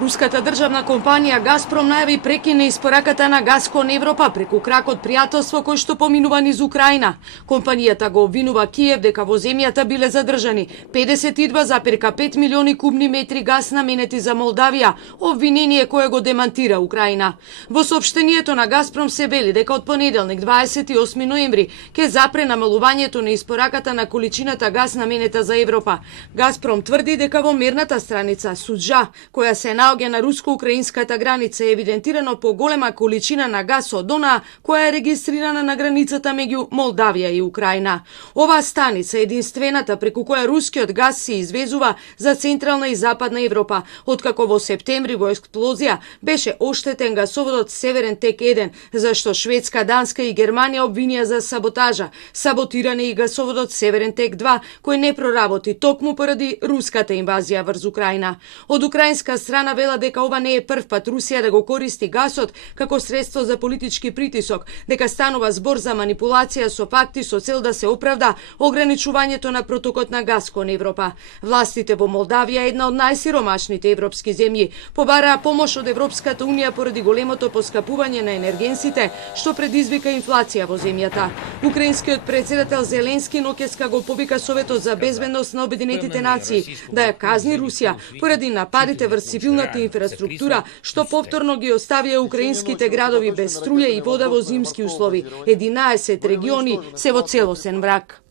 Руската државна компанија Газпром најави прекине испораката на газ кон Европа преку кракот пријателство кој што поминува низ Украина. Компанијата го обвинува Киев дека во земјата биле задржани 52,5 милиони кубни метри газ наменети за Молдавија, обвинение кое го демантира Украина. Во соопштението на Газпром се вели дека од понеделник 28 ноември ќе запре намалувањето на испораката на количината газ наменета за Европа. Газпром тврди дека во мерната страница Суджа, која се наоѓа на руско-украинската граница, е евидентирано поголема количина на газ од онаа која е регистрирана на границата меѓу Молдавија и Украина. Оваа станица е единствената преку која рускиот газ се извезува за Централна и Западна Европа, откако во септември во експлозија беше оштетен гасоводот Северен тек 1, зашто Шведска, Данска и Германија обвинија за саботажа. Саботиран е и гасоводот Северен тек 2, кој не проработи токму поради руската инвазија врз Украина. Од украинска страна вела дека ова не е прв пат Русија да го користи гасот како средство за политички притисок, дека станува збор за манипулација со факти со цел да се оправда ограничувањето на протокот на газ кон Европа. Властите во Молдавија, една од најсиромашните европски земји, побараа помош од Европската унија поради големото поскапување на енергенсите, што предизвика инфлација во земјата. Украинскиот председател Зеленски ноќеска го повика Советот за безбедност на Обединетите нации да ја казни Русија поради нападите врз цивилната инфраструктура, што повторно ги оставија украинските градови без струја и вода во зимски услови. 11 региони се во целосен мрак.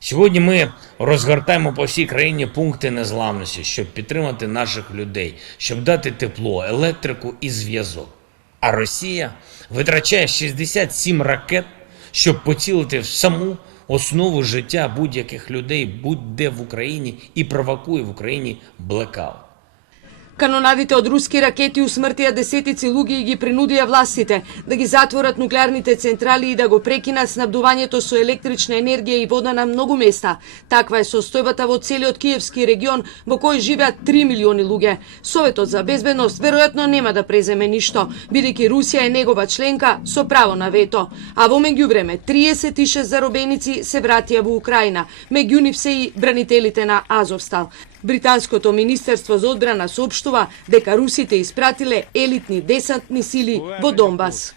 Сьогодні ми розгортаємо по всій країні пункти незламності, щоб підтримати наших людей, щоб дати тепло, електрику і зв'язок. А Росія витрачає 67 ракет, щоб поцілити в саму основу життя будь-яких людей будь-де в Україні і провокує в Україні блекаут. Канонадите од руски ракети усмртија десетици луѓе и ги принудија властите да ги затворат нуклеарните централи и да го прекинат снабдувањето со електрична енергија и вода на многу места. Таква е состојбата во целиот киевски регион во кој живеат 3 милиони луѓе. Советот за безбедност веројатно нема да преземе ништо, бидејќи Русија е негова членка со право на вето. А во меѓувреме 36 заробеници се вратија во Украина, меѓу нив се и бранителите на Азовстал. Британското министерство за одбрана соопштува дека русите испратиле елитни десантни сили во Донбас.